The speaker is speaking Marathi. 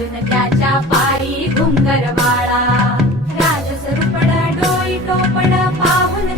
घालून त्याच्या पायी घुंगर बाळा. राजस रुपड डोई टोपड पाहून